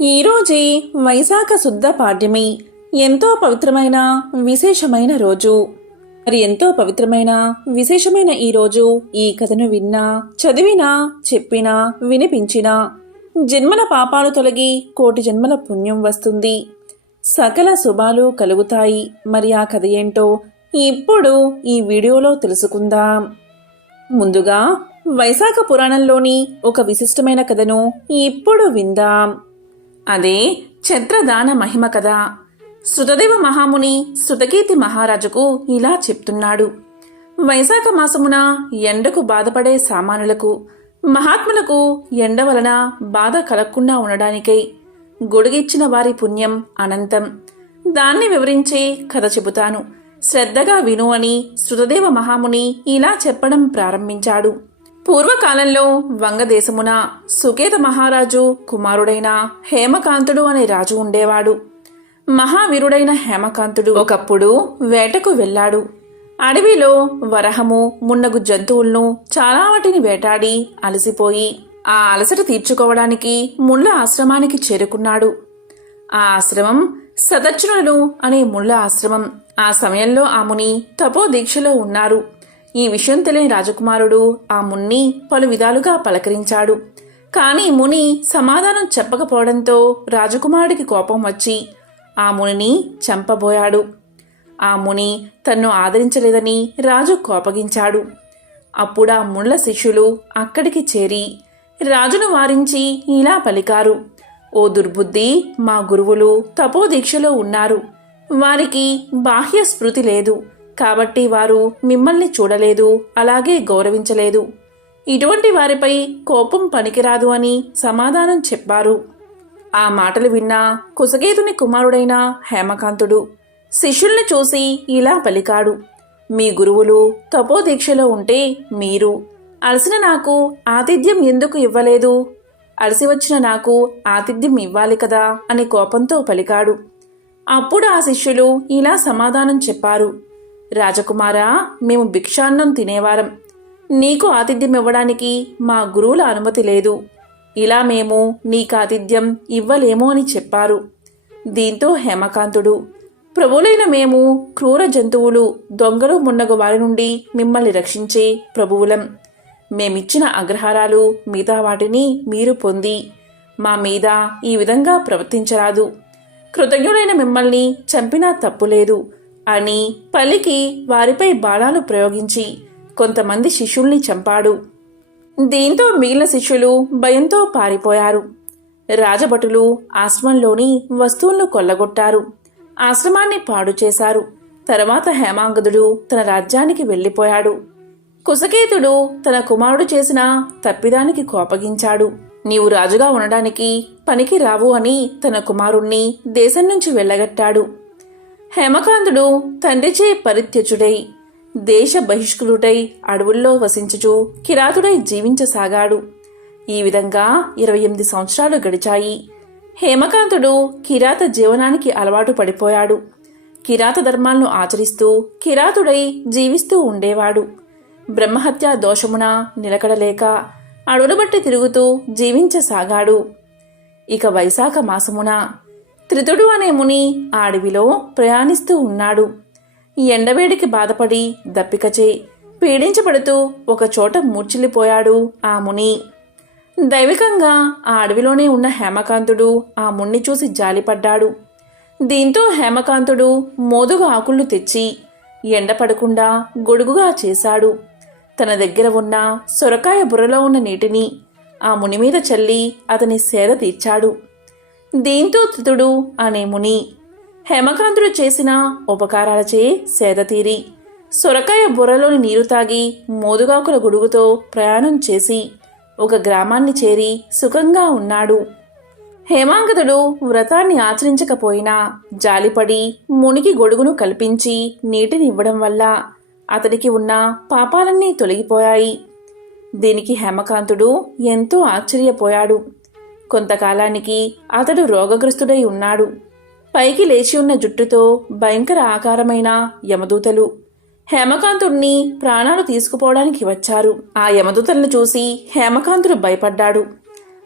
ఈరోజే వైశాఖ శుద్ధ పాడ్యమి. ఎంతో పవిత్రమైన విశేషమైన రోజు. మరి ఎంతో పవిత్రమైన విశేషమైన ఈ రోజు ఈ కథను విన్నా చదివినా చెప్పినా వినిపించినా జన్మల పాపాలు తొలగి కోటి జన్మల పుణ్యం వస్తుంది. సకల శుభాలు కలుగుతాయి. మరి ఆ కథ ఏంటో ఇప్పుడు ఈ వీడియోలో తెలుసుకుందాం. ముందుగా వైశాఖ పురాణంలోని ఒక విశిష్టమైన కథను ఇప్పుడు విందాం. అదే ఛత్రదాన మహిమ కథ శృతదేవ మహాముని శృతకీర్తి మహారాజుకు ఇలా చెప్తున్నాడు. వైశాఖ మాసమున ఎండకు బాధపడే సామానులకు మహాత్ములకు ఎండ వలన బాధ కలగకుండా ఉండడానికై గొడుగిచ్చిన వారి పుణ్యం అనంతం. దాన్ని వివరించే కథ చెబుతాను. శ్రద్ధగా విను అని శృతదేవ మహాముని ఇలా చెప్పడం ప్రారంభించాడు. పూర్వకాలంలో వంగదేశమున సుకేత మహారాజు కుమారుడైన హేమకాంతుడు అనే రాజు ఉండేవాడు. మహావీరుడైన హేమకాంతుడు ఒకప్పుడు వేటకు వెళ్ళాడు. అడవిలో వరహము మున్నగు జంతువులను చాలా వాటిని వేటాడి అలసిపోయి ఆ అలసట తీర్చుకోవడానికి ముళ్ళ ఆశ్రమానికి చేరుకున్నాడు. ఆ ఆశ్రమం సదర్శనులు అనే ముళ్ళ ఆశ్రమం. ఆ సమయంలో ఆ ముని తపో దీక్షలో ఉన్నారు. ఈ విషయం తెలియని రాజకుమారుడు ఆ మున్ని పలు విధాలుగా పలకరించాడు. కానీ ముని సమాధానం చెప్పకపోవడంతో రాజకుమారుడికి కోపం వచ్చి ఆ మునిని చంపబోయాడు. ఆ ముని తన్ను ఆదరించలేదని రాజు కోపగించాడు. అప్పుడా ముళ్ళ శిష్యులు అక్కడికి చేరి రాజును వారించి ఇలా పలికారు. ఓ దుర్బుద్ధి మా గురువులు తపోదీక్షలో ఉన్నారు. వారికి బాహ్య స్మృతి లేదు. కాబట్టి వారు మిమ్మల్ని చూడలేదు అలాగే గౌరవించలేదు. ఇటువంటి వారిపై కోపం పనికిరాదు అని సమాధానం చెప్పారు. ఆ మాటలు విన్నా కుసగేతుని కుమారుడైన హేమకాంతుడు శిష్యుల్ని చూసి ఇలా పలికాడు మీ గురువులు తపోదీక్షలో ఉంటే మీరు. అలసిన నాకు ఆతిథ్యం ఎందుకు ఇవ్వలేదు? అలసి వచ్చిన నాకు ఆతిథ్యం ఇవ్వాలి కదా అని కోపంతో పలికాడు. అప్పుడు ఆ శిష్యులు ఇలా సమాధానం చెప్పారు రాజకుమారా మేము భిక్షాన్నం తినేవారం. నీకు ఆతిథ్యం ఇవ్వడానికి మా గురువుల అనుమతి లేదు. ఇలా మేము నీకు ఆతిథ్యం ఇవ్వలేము అని చెప్పారు. దీంతో హేమకాంతుడు ప్రభువులైన మేము క్రూర జంతువులు దొంగలు మున్నగు వారి నుండి మిమ్మల్ని రక్షించే ప్రభువులం. మేమిచ్చిన అగ్రహారాలు మిగతా వాటిని మీరు పొంది మా మీద ఈ విధంగా ప్రవర్తించరాదు. కృతజ్ఞుడైన మిమ్మల్ని చంపినా తప్పులేదు. అని పలికి వారిపై బాణాలు ప్రయోగించి కొంతమంది శిష్యుల్ని చంపాడు. దీంతో మిగిలిన శిష్యులు భయంతో పారిపోయారు. రాజభటులు ఆశ్రమంలోని వస్తువులను కొల్లగొట్టారు. ఆశ్రమాన్ని పాడు చేశారు. తర్వాత హేమాంగదుడు తన రాజ్యానికి వెళ్ళిపోయాడు. కుసకేతుడు తన కుమారుడు చేసిన తప్పిదానికి కోపగించాడు. నీవు రాజుగా ఉండడానికి పనికి రావు అని తన కుమారుణ్ణి దేశం నుంచి వెళ్ళగట్టాడు. హేమకాంతుడు తండ్రిచే పరిత్యజుడై దేశ బహిష్కృతుడై అడవుల్లో వసించుచు కిరాతుడై జీవించసాగాడు. ఈ విధంగా ఇరవై ఎనిమిది సంవత్సరాలు గడిచాయి. హేమకాంతుడు కిరాత జీవనానికి అలవాటు పడిపోయాడు. కిరాత ధర్మాలను ఆచరిస్తూ కిరాతుడై జీవిస్తూ ఉండేవాడు. బ్రహ్మహత్య దోషమున నిలకడలేక అడవులు బట్టి తిరుగుతూ జీవించసాగాడు. ఇక వైశాఖ మాసమున త్రితుడు అనే ముని ఆ అడవిలో ప్రయాణిస్తూ ఉన్నాడు. ఎండవేడికి బాధపడి దప్పికచే పీడించబడుతూ ఒకచోట మూర్చిల్లిపోయాడు ఆ ముని. దైవికంగా ఆ అడవిలోనే ఉన్న హేమకాంతుడు ఆ మున్ని చూసి జాలిపడ్డాడు. దీంతో హేమకాంతుడు మోదుగా ఆకుళ్ళు తెచ్చి ఎండపడకుండా గొడుగుగా చేశాడు. తన దగ్గర ఉన్న సొరకాయ బుర్రలో ఉన్న నీటిని ఆ ముని మీద చల్లి అతని సేద తీర్చాడు. దీంతో త్రితుడు అనే ముని. హేమకాంతుడు చేసిన ఉపకారాలచే సేదతీరి సొరకాయ బుర్రలోని నీరు తాగి మోదుగాకుల గొడుగుతో ప్రయాణం చేసి ఒక గ్రామాన్ని చేరి సుఖంగా ఉన్నాడు. హేమాంగతుడు వ్రతాన్ని ఆచరించకపోయినా జాలిపడి మునికి గొడుగును కల్పించి నీటిని ఇవ్వడం వల్ల అతడికి ఉన్న పాపాలన్నీ తొలగిపోయాయి. దీనికి హేమకాంతుడు ఎంతో ఆశ్చర్యపోయాడు. కొంతకాలానికి అతడు రోగగ్రస్తుడై ఉన్నాడు. పైకి లేచి ఉన్న జుట్టుతో భయంకర ఆకారమైన యమదూతలు హేమకాంతుణ్ణి ప్రాణాలు తీసుకుపోవడానికి వచ్చారు. ఆ యమదూతలను చూసి హేమకాంతుడు భయపడ్డాడు.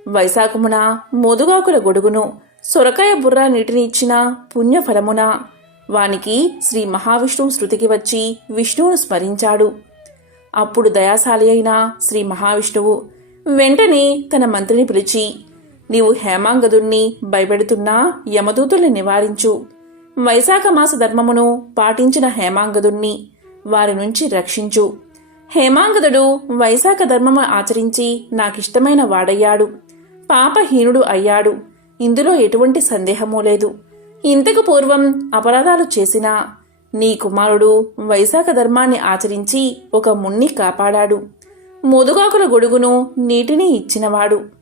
వైశాఖమున మోదుగాకుల గొడుగును సొరకాయ బుర్ర నీటిని ఇచ్చిన పుణ్యఫలమున వానికి శ్రీ మహావిష్ణువు శృతికి వచ్చి విష్ణువును స్మరించాడు. అప్పుడు దయాశాలి అయిన శ్రీ మహావిష్ణువు వెంటనే తన మంత్రిని పిలిచి నీవు హేమాంగదుణ్ణి భయపెడుతున్నా యమదూతుల్ని నివారించు. వైశాఖ మాస ధర్మమును పాటించిన హేమాంగదుణ్ణి వారి నుంచి రక్షించు. హేమాంగదుడు వైశాఖ ధర్మము ఆచరించి నాకిష్టమైన వాడయ్యాడు. పాపహీనుడు అయ్యాడు. ఇందులో ఎటువంటి సందేహమూ లేదు. ఇంతకు పూర్వం అపరాధాలు చేసినా నీ కుమారుడు వైశాఖ ధర్మాన్ని ఆచరించి ఒక మున్ని కాపాడాడు. ముదుగాకుల గొడుగును నీటిని ఇచ్చినవాడు.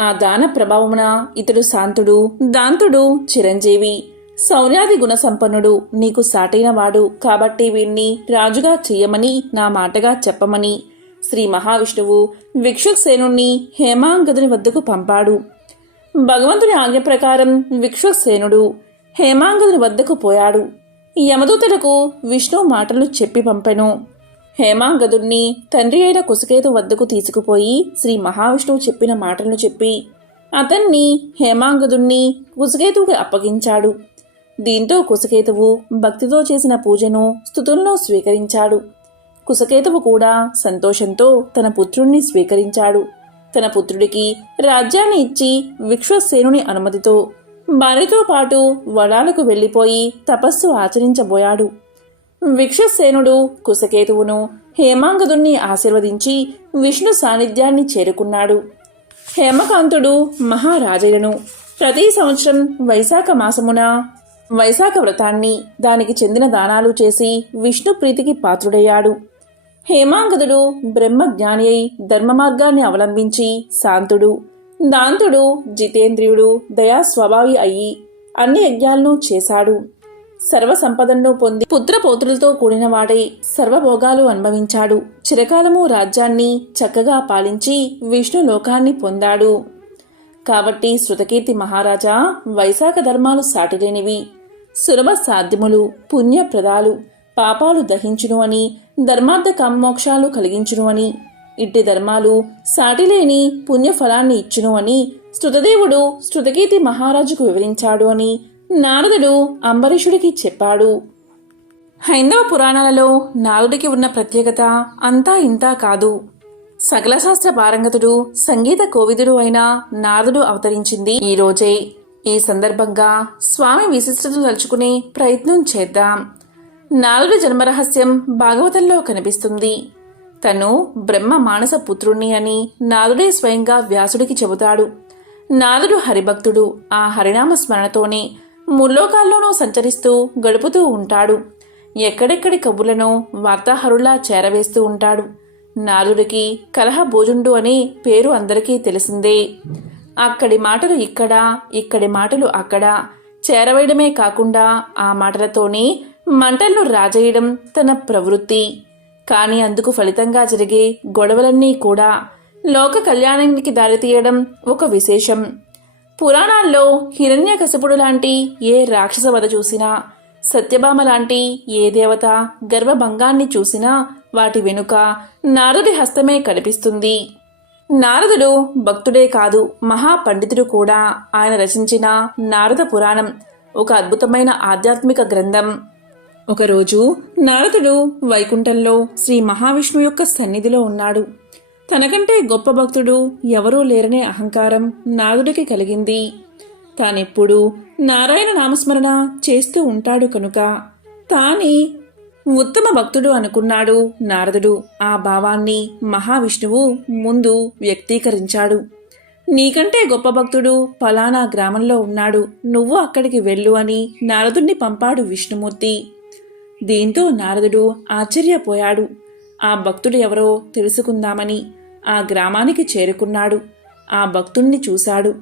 ఆ దాన ప్రభావమున ఇతడు శాంతుడు దాంతుడు చిరంజీవి. శౌర్యాది గుణ సంపన్నుడు నీకు సాటైనవాడు కాబట్టి వీణ్ణి రాజుగా చెయ్యమని నా మాటగా చెప్పమని. శ్రీ మహావిష్ణువు విక్షుక్సేనుణ్ణి హేమాంగదుని వద్దకు పంపాడు. భగవంతుని ఆజ్ఞ ప్రకారం విక్షుక్సేనుడు హేమాంగదుని వద్దకు పోయాడు. యమదూతలకు విష్ణు మాటలు చెప్పి పంపెను. హేమాంగదుణ్ణి తండ్రి అయిన కుసుకేతు వద్దకు తీసుకుపోయి శ్రీ మహావిష్ణువు చెప్పిన మాటలను చెప్పి అతన్ని హేమాంగదుణ్ణి కుసుకేతువుకి అప్పగించాడు. దీంతో కుసకేతువు భక్తితో చేసిన పూజను స్థుతులను స్వీకరించాడు. కుసకేతువు కూడా సంతోషంతో తన పుత్రుణ్ణి స్వీకరించాడు. తన పుత్రుడికి రాజ్యాన్ని ఇచ్చి విశ్వసేనుని అనుమతితో భార్యతో పాటు వడాలకు వెళ్ళిపోయి తపస్సు ఆచరించబోయాడు. విక్షసేనుడు కుశకేతువును హేమాంగదుణ్ణి ఆశీర్వదించి విష్ణు సాన్నిధ్యాన్ని చేరుకున్నాడు. హేమకాంతుడు మహారాజయ్యను ప్రతి సంవత్సరం వైశాఖ మాసమున వైశాఖ వ్రతాన్ని దానికి చెందిన దానాలు చేసి విష్ణు ప్రీతికి పాత్రుడయ్యాడు. హేమాంగదుడు బ్రహ్మజ్ఞాని అయి ధర్మ మార్గాన్ని అవలంబించి శాంతుడు. దాంతుడు జితేంద్రియుడు దయా స్వభావి అయి అన్ని యజ్ఞాలను చేశాడు. సర్వ సంపదలను పొంది కూడిన వాడై సర్వభోగాలు అనుభవించాడు. చిరకాలము రాజ్యాన్ని చక్కగా పాలించి విష్ణు లోకాన్ని పొందాడు. కాబట్టి శృతకీర్తి మహారాజా వైశాఖ ధర్మాలు సాటిలేనివి. సులభ సాధ్యములు పుణ్యప్రదాలు పాపాలు దహించును అని ధర్మార్థ కామోక్షాలు కలిగించును అని ఇట్టి ధర్మాలు సాటిలేని పుణ్యఫలాన్ని ఇచ్చును అని శృతదేవుడు శృతకీర్తి మహారాజుకు వివరించాడు అని నారదుడు అంబరీషుడికి చెప్పాడు. హైందవ పురాణాలలో నారదుడికి ఉన్న ప్రత్యేకత అంతా ఇంతా కాదు. సకల శాస్త్ర పారంగతుడు సంగీత కోవిదుడు అయిన నారదుడు అవతరించింది ఈ రోజే. ఈ సందర్భంగా స్వామి విశిష్టతను తలుచుకునే ప్రయత్నం చేద్దాం. నారదుడి జన్మరహస్యం భాగవతంలో కనిపిస్తుంది. తను బ్రహ్మ మానస పుత్రుణ్ణి అని నాదుడే స్వయంగా వ్యాసుడికి చెబుతాడు. నాదుడు హరిభక్తుడు. ఆ హరినామ స్మరణతోనే ముల్లోకాల్లోనూ సంచరిస్తూ గడుపుతూ ఉంటాడు. ఎక్కడెక్కడి కబుర్లను వార్తాహరులా చేరవేస్తూ ఉంటాడు. నాలుడికి కలహ భోజుండు అనే పేరు అందరికీ తెలిసిందే. అక్కడి మాటలు ఇక్కడ ఇక్కడి మాటలు అక్కడ చేరవేయడమే కాకుండా ఆ మాటలతోనే మంటలను రాజేయడం తన ప్రవృత్తి. కానీ అందుకు ఫలితంగా జరిగే గొడవలన్నీ కూడా లోక కళ్యాణానికి దారితీయడం ఒక విశేషం. పురాణాల్లో హిరణ్యకశపుడు లాంటి ఏ రాక్షస వధ చూసినా సత్యభామ లాంటి ఏ దేవత గర్వభంగాన్ని చూసినా వాటి వెనుక నారదుడి హస్తమే కనిపిస్తుంది. నారదుడు భక్తుడే కాదు మహాపండితుడు కూడా ఆయన రచించిన నారద పురాణం ఒక అద్భుతమైన ఆధ్యాత్మిక గ్రంథం. ఒకరోజు నారదుడు వైకుంఠంలో శ్రీ మహావిష్ణు యొక్క సన్నిధిలో ఉన్నాడు. తనకంటే గొప్ప భక్తుడు ఎవరూ లేరనే అహంకారం నాగుడికి కలిగింది. తానెప్పుడు నారాయణ నామస్మరణ చేస్తూ ఉంటాడు కనుక తాని ఉత్తమ భక్తుడు అనుకున్నాడు నారదుడు. ఆ భావాన్ని మహావిష్ణువు ముందు వ్యక్తీకరించాడు. నీకంటే గొప్ప భక్తుడు ఫలానా గ్రామంలో ఉన్నాడు. నువ్వు అక్కడికి వెళ్ళు అని నారదుణ్ణి పంపాడు విష్ణుమూర్తి. దీంతో నారదుడు ఆశ్చర్యపోయాడు. ఆ భక్తుడు ఎవరో తెలుసుకుందామని ఆ గ్రామానికి చేరుకున్నాడు. ఆ భక్తుణ్ణి చూశాడు.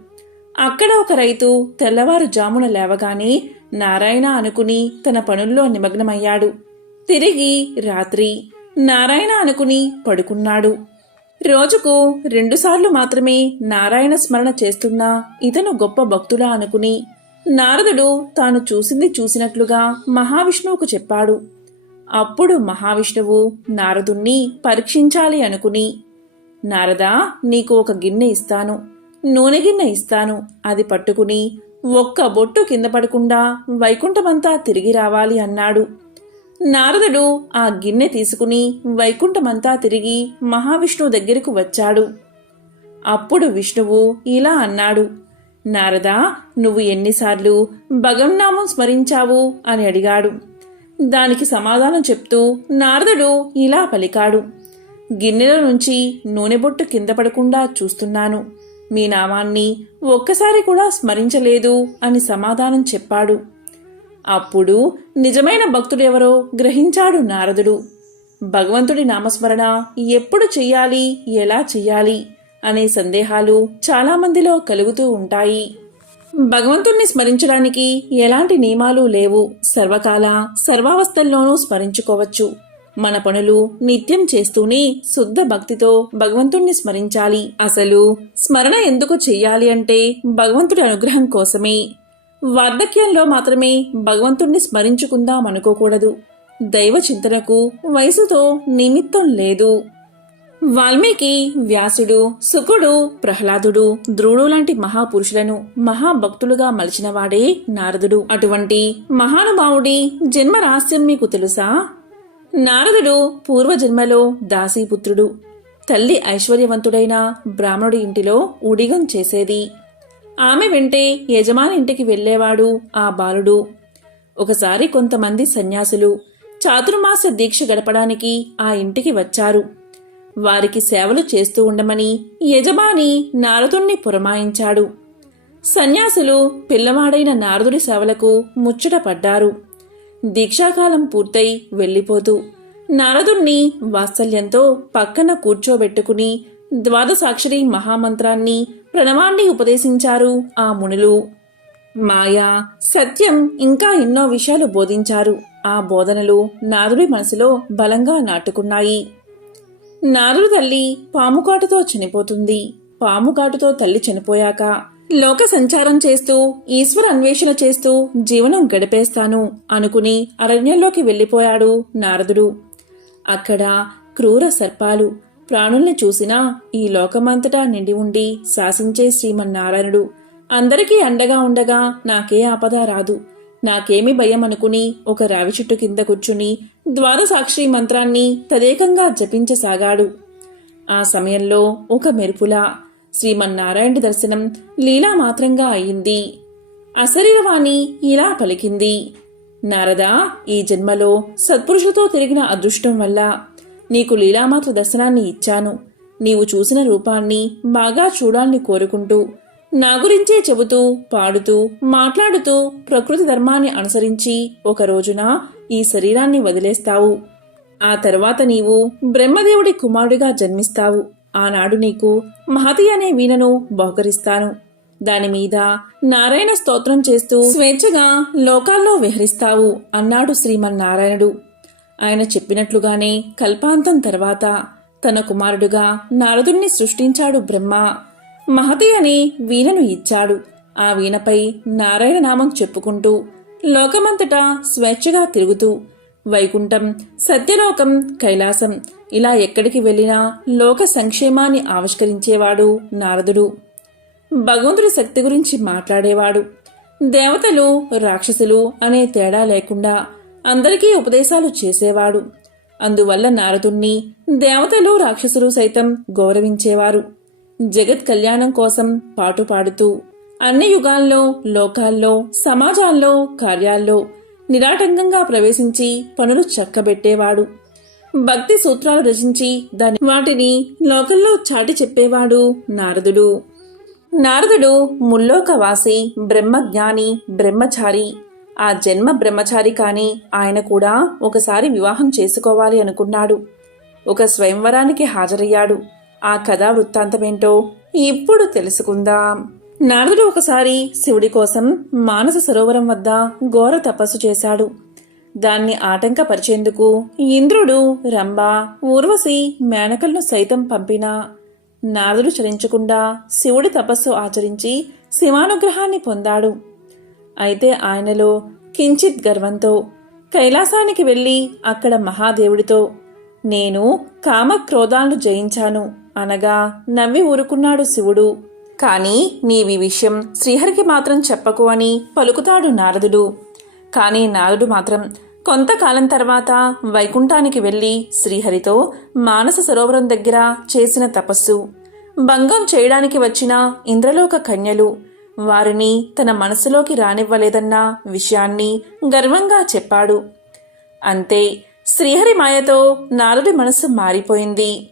అక్కడ ఒక రైతు తెల్లవారుజామున లేవగానే నారాయణ అనుకుని తన పనుల్లో నిమగ్నమయ్యాడు. తిరిగి రాత్రి నారాయణ అనుకుని పడుకున్నాడు. రోజుకు రెండుసార్లు మాత్రమే నారాయణ స్మరణ చేస్తున్నా ఇతను గొప్ప భక్తులా అనుకుని నారదుడు తాను చూసింది చూసినట్లుగా మహావిష్ణువుకు చెప్పాడు. అప్పుడు మహావిష్ణువు నారదుణ్ణి పరీక్షించాలి అనుకుని నారదా నీకు ఒక గిన్నె ఇస్తాను. నూనె గిన్నె ఇస్తాను. అది పట్టుకుని ఒక్క బొట్టు కింద పడకుండా వైకుంఠమంతా తిరిగి రావాలి అన్నాడు. నారదుడు ఆ గిన్నె తీసుకుని వైకుంఠమంతా తిరిగి మహావిష్ణువు దగ్గరకు వచ్చాడు. అప్పుడు విష్ణువు ఇలా అన్నాడు. నారదా నువ్వు ఎన్నిసార్లు భగవన్నామం స్మరించావు అని అడిగాడు. దానికి సమాధానం చెప్తూ నారదుడు ఇలా పలికాడు. గిన్నెల నుంచి నూనె బొట్టు కింద పడకుండా చూస్తున్నాను. మీ నామాన్ని ఒక్కసారి కూడా స్మరించలేదు అని సమాధానం చెప్పాడు. అప్పుడు నిజమైన భక్తుడెవరో గ్రహించాడు నారదుడు. భగవంతుడి నామస్మరణ ఎప్పుడు చెయ్యాలి ఎలా చెయ్యాలి అనే సందేహాలు చాలామందిలో కలుగుతూ ఉంటాయి. భగవంతుణ్ణి స్మరించడానికి ఎలాంటి నియమాలు లేవు. సర్వకాల సర్వావస్థల్లోనూ స్మరించుకోవచ్చు. మన పనులు నిత్యం చేస్తూనే శుద్ధ భక్తితో భగవంతుణ్ణి స్మరించాలి. అసలు స్మరణ ఎందుకు చెయ్యాలి అంటే భగవంతుడి అనుగ్రహం కోసమే. వార్ధక్యంలో మాత్రమే భగవంతుణ్ణి స్మరించుకుందాం అనుకోకూడదు. దైవ చింతనకు వయసుతో నిమిత్తం లేదు. వాల్మీకి వ్యాసుడు సుకుడు ప్రహ్లాదుడు ధ్రువుడు లాంటి మహాపురుషులను మహాభక్తులుగా మలిచినవాడే నారదుడు. అటువంటి మహానుభావుడి జన్మ రహస్యం మీకు తెలుసా? నారదుడు పూర్వజన్మలో దాసీపుత్రుడు. తల్లి ఐశ్వర్యవంతుడైన బ్రాహ్మణుడి ఇంటిలో ఉడిగం చేసేది. ఆమె వెంటే యజమాని ఇంటికి వెళ్ళేవాడు ఆ బాలుడు. ఒకసారి కొంతమంది సన్యాసులు చాతుర్మాస దీక్ష గడపడానికి ఆ ఇంటికి వచ్చారు. వారికి సేవలు చేస్తూ ఉండమని యజమాని నారదుణ్ణి పురమాయించాడు. సన్యాసులు పిల్లవాడైన నారదుడి సేవలకు ముచ్చటపడ్డారు. పడ్డారు దీక్షాకాలం పూర్తయి వెళ్ళిపోతూ నారదుణ్ణి వాత్సల్యంతో పక్కన కూర్చోబెట్టుకుని ద్వాదశాక్షరి మహామంత్రాన్ని ప్రణవాన్ని ఉపదేశించారు ఆ మునులు. మాయా సత్యం ఇంకా ఎన్నో విషయాలు బోధించారు. ఆ బోధనలు నారుడి మనసులో బలంగా నాటుకున్నాయి. నారుడు తల్లి పాముకాటుతో చనిపోతుంది. పాముకాటుతో తల్లి చనిపోయాక లోక సంచారం చేస్తూ ఈశ్వర అన్వేషణ చేస్తూ జీవనం గడిపేస్తాను అనుకుని అరణ్యంలోకి వెళ్ళిపోయాడు నారదుడు. అక్కడ క్రూర సర్పాలు ప్రాణుల్ని చూసినా ఈ లోకమంతటా నిండి ఉండి శాసించే శ్రీమన్నారాయణుడు. అందరికీ అండగా ఉండగా నాకే ఆపద రాదు. నాకేమి భయం అనుకుని ఒక రావి చెట్టు కింద కూర్చుని ద్వారసాక్షి మంత్రాన్ని తదేకంగా జపించసాగాడు. ఆ సమయంలో ఒక మెరుపులా శ్రీమన్నారాయణ దర్శనం లీలా మాత్రంగా అయింది. అశరీరవాణి ఇలా పలికింది. నారదా ఈ జన్మలో సత్పురుషులతో తిరిగిన అదృష్టం వల్ల నీకు లీలామాతృ దర్శనాన్ని ఇచ్చాను. నీవు చూసిన రూపాన్ని బాగా చూడాలని కోరుకుంటూ నా గురించే చెబుతూ పాడుతూ మాట్లాడుతూ ప్రకృతి ధర్మాన్ని అనుసరించి ఒక రోజున ఈ శరీరాన్ని వదిలేస్తావు. ఆ తర్వాత నీవు బ్రహ్మదేవుడి కుమారుడిగా జన్మిస్తావు. ఆనాడు నీకు మహతి అనే వీణను బహుకరిస్తాను. దానిమీద నారాయణ స్తోత్రం చేస్తూ స్వేచ్ఛగా లోకాల్లో విహరిస్తావు అన్నాడు శ్రీమన్నారాయణుడు. ఆయన చెప్పినట్లుగానే కల్పాంతం తర్వాత తన కుమారుడుగా నారదుణ్ణి సృష్టించాడు బ్రహ్మ. మహతి అని వీణను ఇచ్చాడు. ఆ వీణపై నారాయణ నామం చెప్పుకుంటూ లోకమంతటా స్వేచ్ఛగా తిరుగుతూ వైకుంఠం సత్యలోకం కైలాసం ఇలా ఎక్కడికి వెళ్ళినా లోక సంక్షేమాన్ని ఆవిష్కరించేవాడు నారదుడు. భగవంతుడి శక్తి గురించి మాట్లాడేవాడు. దేవతలు రాక్షసులు అనే తేడా లేకుండా అందరికీ ఉపదేశాలు చేసేవాడు. అందువల్ల నారదుణ్ణి దేవతలు రాక్షసులు సైతం గౌరవించేవారు. జగత్ కళ్యాణం కోసం పాటు పాడుతూ అన్ని యుగాల్లో లోకాల్లో సమాజాల్లో కార్యాల్లో నిరాటంకంగా ప్రవేశించి పనులు చక్కబెట్టేవాడు. భక్తి సూత్రాలు రచించి దాని వాటిని లోకల్లో చాటి చెప్పేవాడు నారదుడు. నారదుడు ముల్లోకవాసి బ్రహ్మజ్ఞాని బ్రహ్మచారి. ఆ జన్మ బ్రహ్మచారి కాని ఆయన కూడా ఒకసారి వివాహం చేసుకోవాలి అనుకున్నాడు. ఒక స్వయంవరానికి హాజరయ్యాడు. ఆ కథా వృత్తాంతమేంటో ఇప్పుడు తెలుసుకుందాం. నారదుడు ఒకసారి శివుడి కోసం మానస సరోవరం వద్ద ఘోర తపస్సు చేశాడు. దాన్ని ఆటంకపరిచేందుకు ఇంద్రుడు రంభ ఊర్వశి మేనకలను సైతం పంపినా. నారదుడు చలించకుండా శివుడి తపస్సు ఆచరించి శివానుగ్రహాన్ని పొందాడు. అయితే ఆయనలో కించిత్ గర్వంతో కైలాసానికి వెళ్ళి అక్కడ మహాదేవుడితో నేను కామక్రోధాలను జయించాను అనగా నవ్వి ఊరుకున్నాడు శివుడు. కానీ నీవి విషయం శ్రీహరికి మాత్రం చెప్పకు అని పలుకుతాడు నారదుడు. కానీ నారదుడు మాత్రం కొంతకాలం తర్వాత వైకుంఠానికి వెళ్ళి శ్రీహరితో మానస సరోవరం దగ్గర చేసిన తపస్సు. భంగం చేయడానికి వచ్చిన ఇంద్రలోక కన్యలు వారిని తన మనసులోకి రానివ్వలేదన్న విషయాన్ని గర్వంగా చెప్పాడు. అంతే శ్రీహరి మాయతో నారుడి మనసు మారిపోయింది.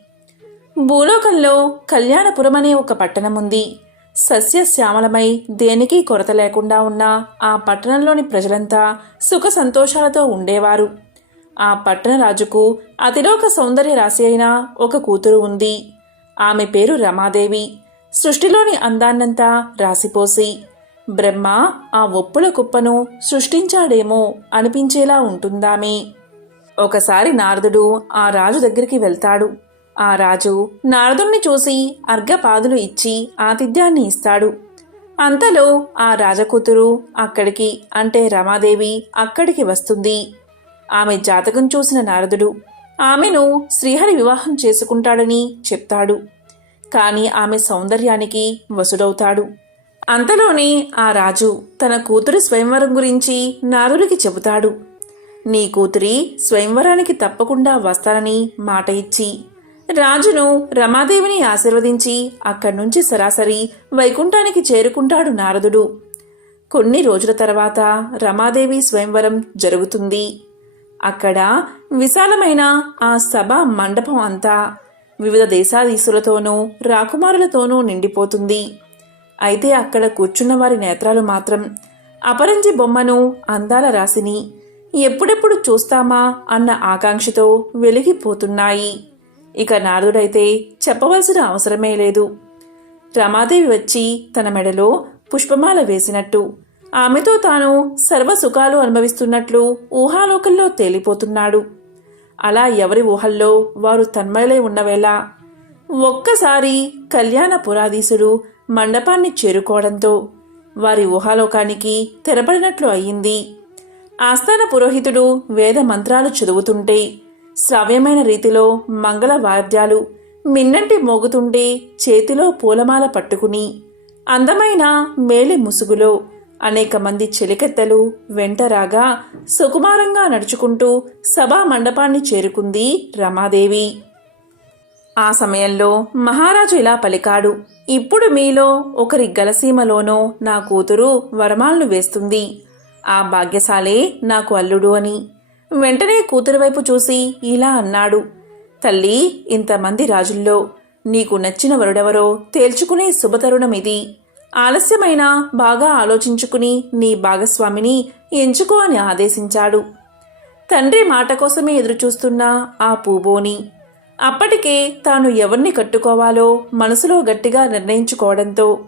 భూలోకంలో కళ్యాణపురం అనే ఒక పట్టణం ఉంది సస్యశ్యామలమై దేనికి కొరత లేకుండా ఉన్న ఆ పట్టణంలోని ప్రజలంతా సుఖ సంతోషాలతో ఉండేవారు. ఆ పట్టణ రాజుకు అతిలోక సౌందర్య రాశి అయిన ఒక కూతురు ఉంది. ఆమె పేరు రమాదేవి. సృష్టిలోని అందాన్నంతా రాసిపోసి బ్రహ్మ ఆ ఒప్పుల కుప్పను సృష్టించాడేమో అనిపించేలా ఉంటుందామే. ఒకసారి నారదుడు ఆ రాజు దగ్గరికి వెళ్తాడు. ఆ రాజు నారదుణ్ణి చూసి అర్ఘపాదులు ఇచ్చి ఆతిథ్యాన్ని ఇస్తాడు. అంతలో ఆ రాజకూతురు అక్కడికి అంటే రమాదేవి అక్కడికి వస్తుంది. ఆమె జాతకం చూసిన నారదుడు ఆమెను శ్రీహరి వివాహం చేసుకుంటాడని చెప్తాడు. కాని ఆమె సౌందర్యానికి వసుడవుతాడు అంతలోనే ఆ రాజు తన కూతురు స్వయంవరం గురించి నారదుడికి చెబుతాడు. నీ కూతురి స్వయంవరానికి తప్పకుండా వస్తానని మాట ఇచ్చి రాజును రమాదేవిని ఆశీర్వదించి అక్కడి నుంచి సరాసరి వైకుంఠానికి చేరుకుంటాడు నారదుడు. కొన్ని రోజుల తర్వాత రమాదేవి స్వయంవరం జరుగుతుంది. అక్కడ విశాలమైన ఆ సభ మండపం అంతా వివిధ దేశాధీశులతోనూ రాకుమారులతోనూ నిండిపోతుంది. అయితే అక్కడ కూర్చున్న వారి నేత్రాలు మాత్రం అపరంజి బొమ్మను అందాల రాశిని ఎప్పుడెప్పుడు చూస్తామా అన్న ఆకాంక్షతో వెలిగిపోతున్నాయి. ఇక నారదుడైతే చెప్పవలసిన అవసరమే లేదు. రమాదేవి వచ్చి తన మెడలో పుష్పమాల వేసినట్టు ఆమెతో తాను సర్వ సుఖాలు అనుభవిస్తున్నట్లు ఊహాలోకంలో తేలిపోతున్నాడు. అలా ఎవరి ఊహల్లో వారు తన్మయలై ఉన్నవేళ ఒక్కసారి కళ్యాణ పురాధీశుడు మండపాన్ని చేరుకోవడంతో వారి ఊహాలోకానికి తెరపడినట్లు అయ్యింది ఆస్థాన పురోహితుడు వేద మంత్రాలు చదువుతుంటే శ్రావ్యమైన రీతిలో మంగళ వాద్యాలు మిన్నంటి మోగుతుంటే చేతిలో పూలమాల పట్టుకుని అందమైన మేలి ముసుగులో అనేక మంది చెలికెత్తలు వెంటరాగా సుకుమారంగా నడుచుకుంటూ సభా మండపాన్ని చేరుకుంది రమాదేవి. ఆ సమయంలో మహారాజు ఇలా పలికాడు ఇప్పుడు మీలో ఒకరి గలసీమలోనో నా కూతురు వరమాలను వేస్తుంది. ఆ భాగ్యశాలే నాకు అల్లుడు అని. వెంటనే కూతురు వైపు చూసి ఇలా అన్నాడు. తల్లి ఇంతమంది రాజుల్లో నీకు నచ్చిన వరుడెవరో తేల్చుకునే శుభతరుణం ఇది. ఆలస్యమైన బాగా ఆలోచించుకుని నీ భాగస్వామిని ఎంచుకో అని ఆదేశించాడు. తండ్రి మాట కోసమే ఎదురుచూస్తున్న ఆ పూబోని అప్పటికే తాను ఎవరిని కట్టుకోవాలో మనసులో గట్టిగా నిర్ణయించుకోవడంతో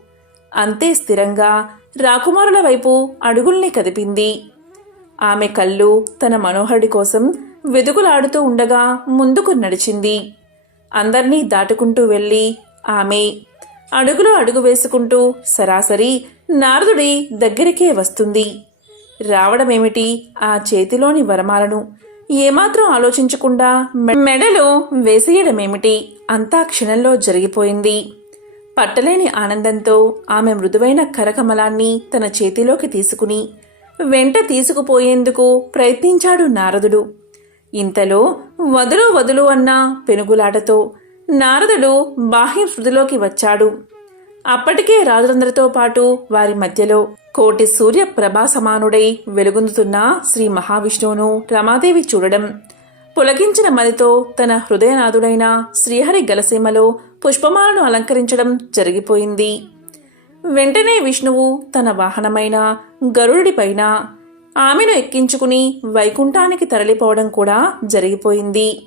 అంతే స్థిరంగా రాకుమారుల వైపు అడుగుల్ని కదిపింది. ఆమె కళ్ళు తన మనోహరుడి కోసం వెదుకులాడుతూ ఉండగా ముందుకు నడిచింది. అందర్నీ దాటుకుంటూ వెళ్ళి ఆమె అడుగులో అడుగు వేసుకుంటూ సరాసరి నారదుడి దగ్గరికే వస్తుంది. రావడమేమిటి? ఆ చేతిలోని వరమాలను ఏమాత్రం ఆలోచించకుండా మె- మెడలో వేసేయడమేమిటి? అంతా క్షణంలో జరిగిపోయింది. పట్టలేని ఆనందంతో ఆమె మృదువైన కరకమలాన్ని తన చేతిలోకి తీసుకుని వెంట తీసుకుపోయేందుకు ప్రయత్నించాడు నారదుడు. ఇంతలో వదులు వదులు అన్న పెనుగులాటతో నారదుడు బాహ్య శృతిలోకి వచ్చాడు. అప్పటికే రాజులందరితో పాటు వారి మధ్యలో కోటి సూర్య ప్రభా సమానుడై వెలుగొందుతున్న శ్రీ మహావిష్ణువును రమాదేవి చూడడం పులకించిన మదితో తన హృదయనాథుడైన శ్రీహరి గలసీమలో పుష్పమాలను అలంకరించడం జరిగిపోయింది. వెంటనే విష్ణువు తన వాహనమైన గరుడిపైన ఆమెను ఎక్కించుకుని వైకుంఠానికి తరలిపోవడం కూడా జరిగిపోయింది.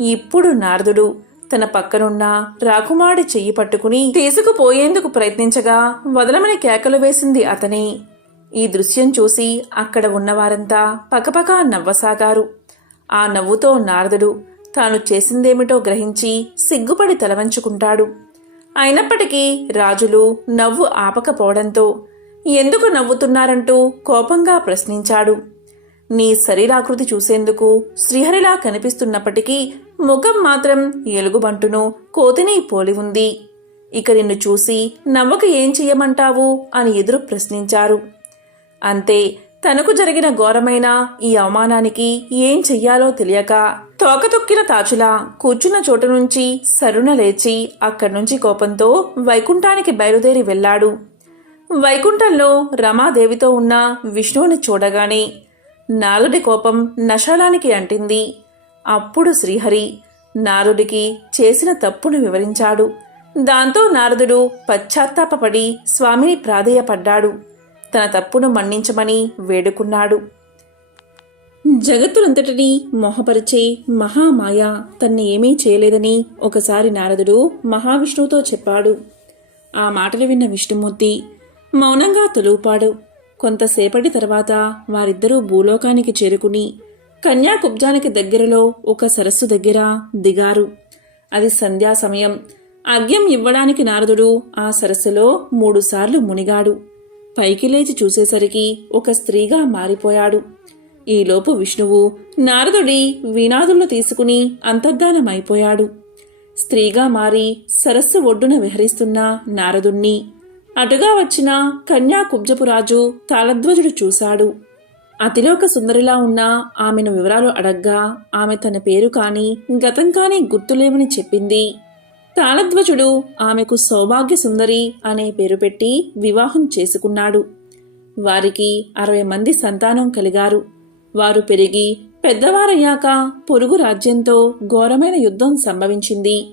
ఇప్పుడు నారదుడు తన పక్కనున్న రాకుమాడి చెయ్యి పట్టుకుని తీసుకుపోయేందుకు ప్రయత్నించగా వదలమని కేకలు వేసింది అతని. ఈ దృశ్యం చూసి అక్కడ ఉన్నవారంతా పకపకా నవ్వసాగారు. ఆ నవ్వుతో నారదుడు తాను చేసిందేమిటో గ్రహించి సిగ్గుపడి తలవంచుకుంటాడు. అయినప్పటికీ రాజులు నవ్వు ఆపకపోవడంతో ఎందుకు నవ్వుతున్నారంటూ కోపంగా ప్రశ్నించాడు. నీ శరీరాకృతి చూసేందుకు శ్రీహరిలా కనిపిస్తున్నప్పటికీ ముఖం మాత్రం ఎలుగుబంటును కోతిని పోలి ఉంది. ఇక నిన్ను చూసి నవ్వక ఏం చెయ్యమంటావు అని ఎదురు ప్రశ్నించారు. అంతే తనకు జరిగిన ఘోరమైన ఈ అవమానానికి ఏం చెయ్యాలో తెలియక తోకతొక్కిన తాచులా కూర్చున్న చోటు నుంచి సరున లేచి అక్కడి నుంచి కోపంతో వైకుంఠానికి బయలుదేరి వెళ్ళాడు. వైకుంఠంలో రమాదేవితో ఉన్న విష్ణువుని చూడగానే నారుడి కోపం నశాలానికి అంటింది. అప్పుడు శ్రీహరి నారుడికి చేసిన తప్పును వివరించాడు. దాంతో నారదుడు పశ్చాత్తాపపడి స్వామిని ప్రాధేయపడ్డాడు. తన తప్పును మన్నించమని వేడుకున్నాడు. జగత్తునంతటినీ మొహపరిచే మహామాయ తన్ని ఏమీ చేయలేదని ఒకసారి నారదుడు మహావిష్ణువుతో చెప్పాడు. ఆ మాటలు విన్న విష్ణుమూర్తి మౌనంగా తొలుపాడు. కొంతసేపటి తర్వాత వారిద్దరూ భూలోకానికి చేరుకుని కన్యాకుబ్జానికి దగ్గరలో ఒక సరస్సు దగ్గర దిగారు. అది సంధ్యా సమయం అగ్యం ఇవ్వడానికి నారదుడు ఆ సరస్సులో మూడుసార్లు మునిగాడు. పైకి లేచి చూసేసరికి ఒక స్త్రీగా మారిపోయాడు. ఈలోపు విష్ణువు నారదుడి వినాదులను తీసుకుని అంతర్ధానమైపోయాడు. స్త్రీగా మారి సరస్సు ఒడ్డున విహరిస్తున్న నారదుణ్ణి అటుగా వచ్చిన కన్యా కుబ్జపురాజు తాళధ్వజుడు చూశాడు. అతిలోక సుందరిలా ఉన్న ఆమెను వివరాలు అడగ్గా ఆమె తన పేరు కాని గతం కాని గుర్తులేమని చెప్పింది. తాళధ్వజుడు ఆమెకు సౌభాగ్య సుందరి అనే పేరు పెట్టి వివాహం చేసుకున్నాడు. వారికి అరవై మంది సంతానం కలిగారు. వారు పెరిగి పెద్దవారయ్యాక పొరుగు రాజ్యంతో ఘోరమైన యుద్ధం సంభవించింది.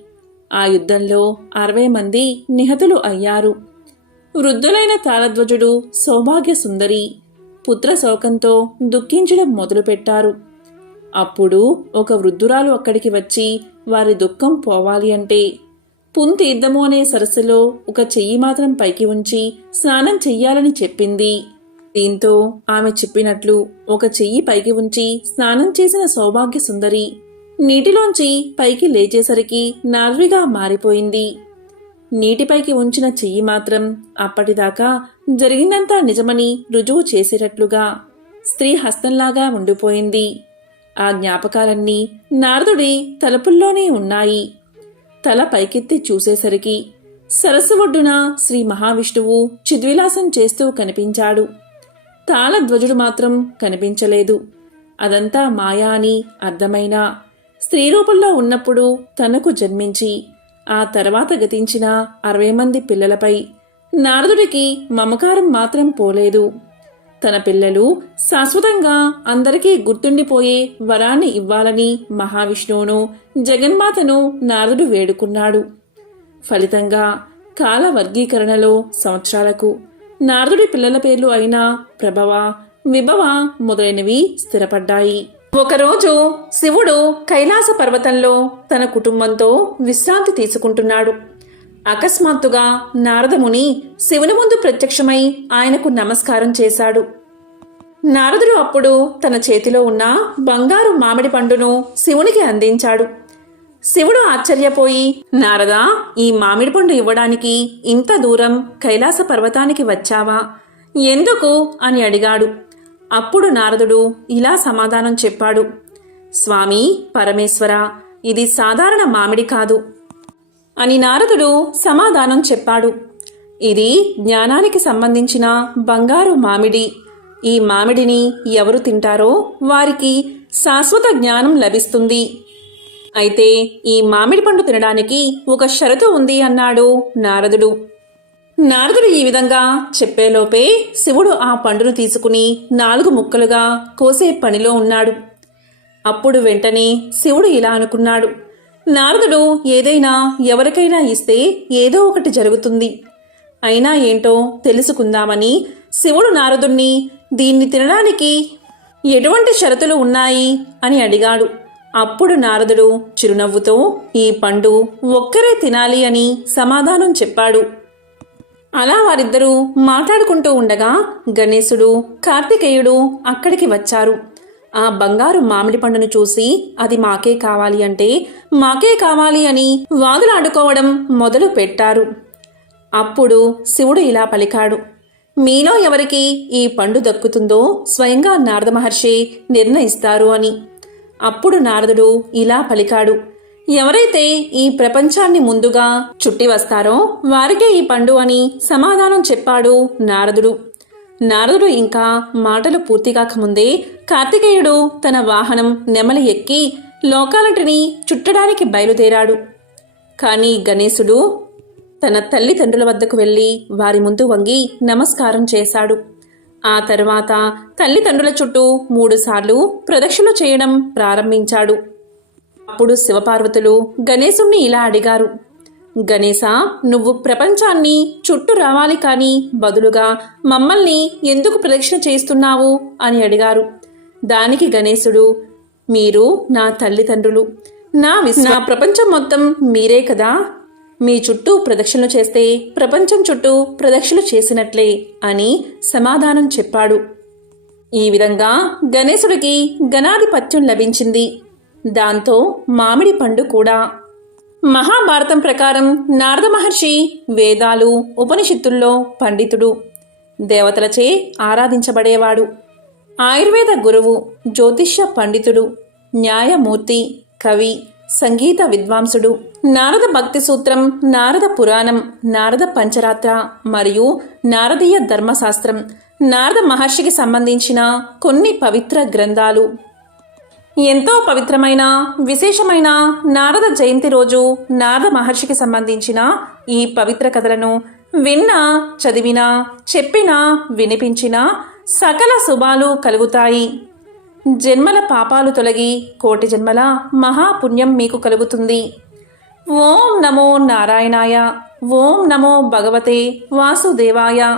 ఆ యుద్ధంలో అరవై మంది నిహతులు అయ్యారు. వృద్ధులైన తాళధ్వజుడు సౌభాగ్య సుందరి పుత్ర శోకంతో దుఃఖించడం మొదలుపెట్టారు. అప్పుడు ఒక వృద్ధురాలు అక్కడికి వచ్చి వారి దుఃఖం పోవాలి అంటే పుంతీర్థము అనే సరస్సులో ఒక చెయ్యి మాత్రం పైకి ఉంచి స్నానం చెయ్యాలని చెప్పింది. దీంతో ఆమె చెప్పినట్లు ఒక చెయ్యి పైకి ఉంచి స్నానం చేసిన సౌభాగ్య సుందరి నీటిలోంచి పైకి లేచేసరికి నార్విగా మారిపోయింది. నీటిపైకి ఉంచిన చెయ్యి మాత్రం అప్పటిదాకా జరిగిందంతా నిజమని రుజువు చేసేటట్లుగా స్త్రీ హస్తంలాగా ఉండిపోయింది. ఆ జ్ఞాపకాలన్నీ నారదుడి తలుపుల్లోనే ఉన్నాయి. తల పైకెత్తి చూసేసరికి సరస్సు ఒడ్డున శ్రీ మహావిష్ణువు చిద్విలాసం చేస్తూ కనిపించాడు. తాళధ్వజుడు మాత్రం కనిపించలేదు. అదంతా మాయా అని అర్థమైనా స్త్రీ రూపంలో ఉన్నప్పుడు తనకు జన్మించి ఆ తర్వాత గతించిన అరవై మంది పిల్లలపై నారదుడికి మమకారం మాత్రం పోలేదు. తన పిల్లలు శాశ్వతంగా అందరికీ గుర్తుండిపోయే వరాన్ని ఇవ్వాలని మహావిష్ణువును జగన్మాతను నారదుడు వేడుకున్నాడు. ఫలితంగా కాల వర్గీకరణలో సంవత్సరాలకు నారదుడి పిల్లల పేర్లు అయిన ప్రభవ విభవ మొదలైనవి స్థిరపడ్డాయి. ఒకరోజు శివుడు కైలాస పర్వతంలో తన కుటుంబంతో విశ్రాంతి తీసుకుంటున్నాడు. అకస్మాత్తుగా నారదముని శివుని ముందు ప్రత్యక్షమై ఆయనకు నమస్కారం చేశాడు. నారదుడు అప్పుడు తన చేతిలో ఉన్న బంగారు మామిడి పండును శివునికి అందించాడు. శివుడు ఆశ్చర్యపోయి నారదా ఈ మామిడి పండు ఇవ్వడానికి ఇంత దూరం కైలాస పర్వతానికి వచ్చావా? ఎందుకు? అని అడిగాడు. అప్పుడు నారదుడు ఇలా సమాధానం చెప్పాడు. స్వామి పరమేశ్వర ఇది సాధారణ మామిడి కాదు. అని నారదుడు సమాధానం చెప్పాడు. ఇది జ్ఞానానికి సంబంధించిన బంగారు మామిడి. ఈ మామిడిని ఎవరు తింటారో వారికి శాశ్వత జ్ఞానం లభిస్తుంది. అయితే ఈ మామిడి పండు తినడానికి ఒక షరతు ఉంది అన్నాడు నారదుడు. నారదుడు ఈ విధంగా చెప్పేలోపే శివుడు ఆ పండును తీసుకుని నాలుగు ముక్కలుగా కోసే పనిలో ఉన్నాడు. అప్పుడు వెంటనే శివుడు ఇలా అనుకున్నాడు. నారదుడు ఏదైనా ఎవరికైనా ఇస్తే ఏదో ఒకటి జరుగుతుంది. అయినా ఏంటో తెలుసుకుందామని శివుడు నారదుణ్ణి దీన్ని తినడానికి ఎటువంటి షరతులు ఉన్నాయి అని అడిగాడు. అప్పుడు నారదుడు చిరునవ్వుతో ఈ పండు ఒక్కరే తినాలి అని సమాధానం చెప్పాడు. అలా వారిద్దరూ మాట్లాడుకుంటూ ఉండగా గణేశుడు కార్తికేయుడు అక్కడికి వచ్చారు. ఆ బంగారు మామిడి పండును చూసి అది మాకే కావాలి అంటే మాకే కావాలి అని వాదులాడుకోవడం మొదలు పెట్టారు. అప్పుడు శివుడు ఇలా పలికాడు. మీలో ఎవరికి ఈ పండు దక్కుతుందో స్వయంగా నారద మహర్షి నిర్ణయిస్తారు అని. అప్పుడు నారదుడు ఇలా పలికాడు. ఎవరైతే ఈ ప్రపంచాన్ని ముందుగా చుట్టి వస్తారో వారికే ఈ పండు అని సమాధానం చెప్పాడు నారదుడు. నారదుడు ఇంకా మాటలు పూర్తి కాకముందే కార్తికేయుడు తన వాహనం నెమలి ఎక్కి లోకాలటిని చుట్టడానికి బయలుదేరాడు. కానీ గణేశుడు తన తల్లిదండ్రుల వద్దకు వెళ్ళి వారి ముందు వంగి నమస్కారం చేశాడు. ఆ తర్వాత తల్లిదండ్రుల చుట్టూ మూడుసార్లు ప్రదక్షిణ చేయడం ప్రారంభించాడు. అప్పుడు శివపార్వతులు గణేశుణ్ణి ఇలా అడిగారు. గణేశా నువ్వు ప్రపంచాన్ని చుట్టూ రావాలి కానీ బదులుగా మమ్మల్ని ఎందుకు ప్రదక్షిణ చేస్తున్నావు అని అడిగారు. దానికి గణేశుడు మీరు నా తల్లిదండ్రులు. నా నా ప్రపంచం మొత్తం మీరే కదా? మీ చుట్టూ ప్రదక్షిణలు చేస్తే ప్రపంచం చుట్టూ ప్రదక్షిణ చేసినట్లే అని సమాధానం చెప్పాడు. ఈ విధంగా గణేశుడికి గణాధిపత్యం లభించింది. దాంతో మామిడి పండు కూడా మహాభారతం ప్రకారం నారద మహర్షి వేదాలు ఉపనిషత్తుల్లో పండితుడు. దేవతలచే ఆరాధించబడేవాడు. ఆయుర్వేద గురువు జ్యోతిష్య పండితుడు న్యాయమూర్తి కవి సంగీత విద్వాంసుడు. నారద భక్తి సూత్రం నారద పురాణం నారద పంచరాత్ర మరియు నారదీయ ధర్మశాస్త్రం. నారద మహర్షికి సంబంధించిన కొన్ని పవిత్ర గ్రంథాలు. ఎంతో పవిత్రమైన విశేషమైన నారద జయంతి రోజు నారద మహర్షికి సంబంధించిన ఈ పవిత్ర కథలను విన్నా చదివినా చెప్పినా వినిపించినా సకల శుభాలు కలుగుతాయి. జన్మల పాపాలు తొలగి కోటి జన్మల మహాపుణ్యం మీకు కలుగుతుంది. ఓం నమో నారాయణాయ ఓం నమో భగవతే వాసుదేవాయ.